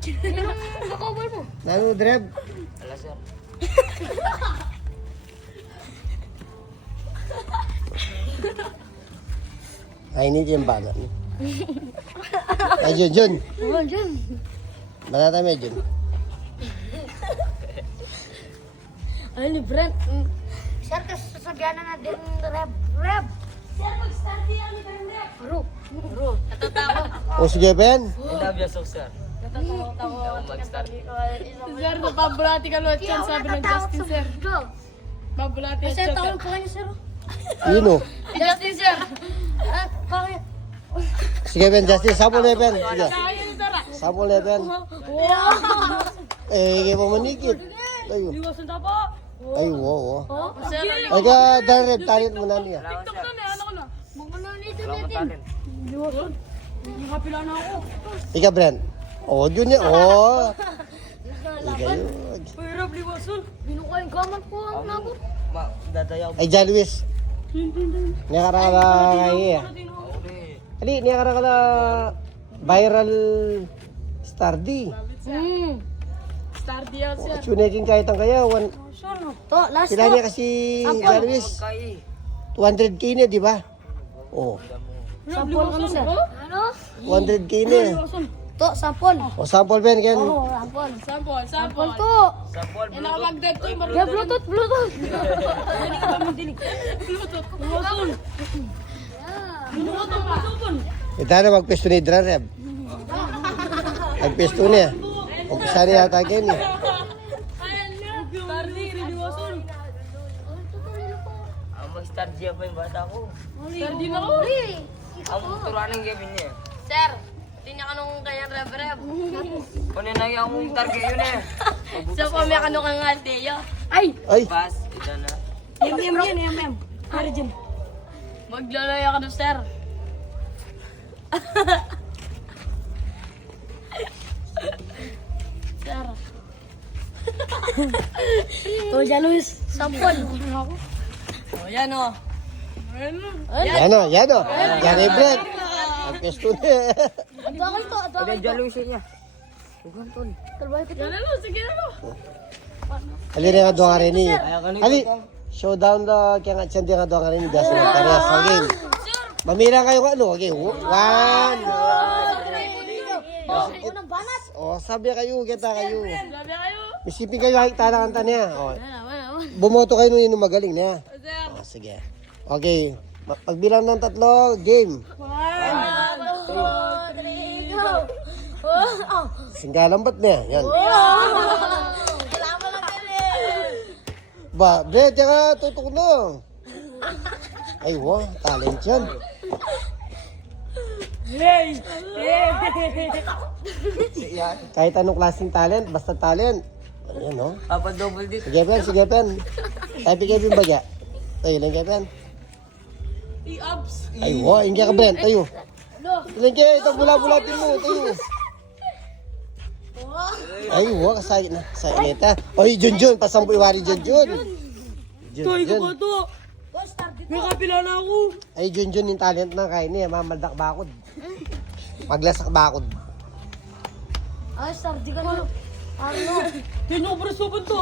Nakabal mo. Nano, Dreb? Wala, sir. Ay, hindi yung bagat. Ay, Jun. Oh, dyan. Banata mo, Jun. Ay, ni Brent. Sir, kasi sasabihan na din Reb. Sir, mag-start yan ni Brent. Bro. O, sige, Ben. Hindi abiyasok, sir. Natatakot mag-start. Sir, napabulati ka lot yan, sabi ng Justin, sir. Babulati yan, Sir, sir. tawag po kayo, sir. Yun, o. Justin, sir. Bakit? Sige, Ben. Justin, sample na, Ben. Sige. Kaya yun, sir. Sample na, Ben. Eh, hindi mo manikit. Tayo. Iwasan na po. Ay, wow. Sir, Ay, ka, Dreb, talent mo na niya. TikTok na na, ano ko na. Magmanonito Wala akong natin. talent. Iwasan. Nakapila na ako. Ika, Brent. O, Jun niya. O. Ika yun. Uy, Rob, liwasan. Binukain gaman po ang nabot. Dadayaw. Ay, John Luis. Niyakarala kayo. Okay. Ali, niyakarala viral star D. Star diyan, sir. Chuneking kahit ang kaya. To, last Sila to. niya kasi John Luis. Okay. 200k na, di ba? O, Sampol kami, sir. Ano? 200k na. To, sampol. O, sample, Ben. Ken. Oo, sampol. Sample, Sampol sample. to. Sample, Yan ako mag-dead to. Yeah, Bluetooth. Bluetooth. Iwasan. Bluetooth. Ito na magpesto ni Dreb. Magpesto niya. Umpisa niya yata Ken. Ayan niya. Star D, iwasan. mag-start siya pa yung bata ko. Star D na ako. Ang turuan ng gabi niya. Sir, tinya ka nung kanyang rev-rev. Kunin na yung target yun eh. So, kami ka nung kang aldeyo. Ay! Ay, Pass, ito na. Yum. Pare dyan. Maglalaya ka na, sir. Sir. To, John Luis. Sampol. O, yan o. yan o, yan o. Yan ay Brent. Magpesto niya. Bakal to, bakal to. Jalusin niya. Talbay ko to. Yan na lo, sige na lo. Ali rin nga doon ka rin ni. Ayaw ka nito. Ali, showdown na kaya nga siya nga doon ka rin ni Justin Altares. Okay. Mamira kayo ka, ano? Okay, 1. Unang banat. O, sabi kayo, kita kayo. Sabi kayo. Isipin kayo, hikta na kanta niya. O, Wala. bumoto kayo nung yung magaling niya. Sir. O, sige. Okay. Pagbilang ng 3, game. 1, 2, 3, go. Singgalan ba't niya? Yan. Salamat lang din. Ba, Brett, yan ka, tutok na. Ay, wow, talent yan. Yay! Kahit anong klaseng talent, basta talent. Ayan, no? Papa double dito. Sige, Pen, sige, Pen. Type kayo yung bagya. Tayo lang kayo, Pen. I-ups. Ay, wow, hindi ka, Ben. Tayo. Ilan kayo, ito bula-bulatin mo. Tayo. Ay, wow, kasayit na. Kasayit na ito. Oy, Junjun, pasampu iwari Junjun. Toy ko ba Junjun. to? May kapila na ako. Ay, Junjun yung talent na kain niya. Mamaldak bakod. Maglasak bakod. Ay, sir, di ka na. Ano? Tinyo, preso ba to?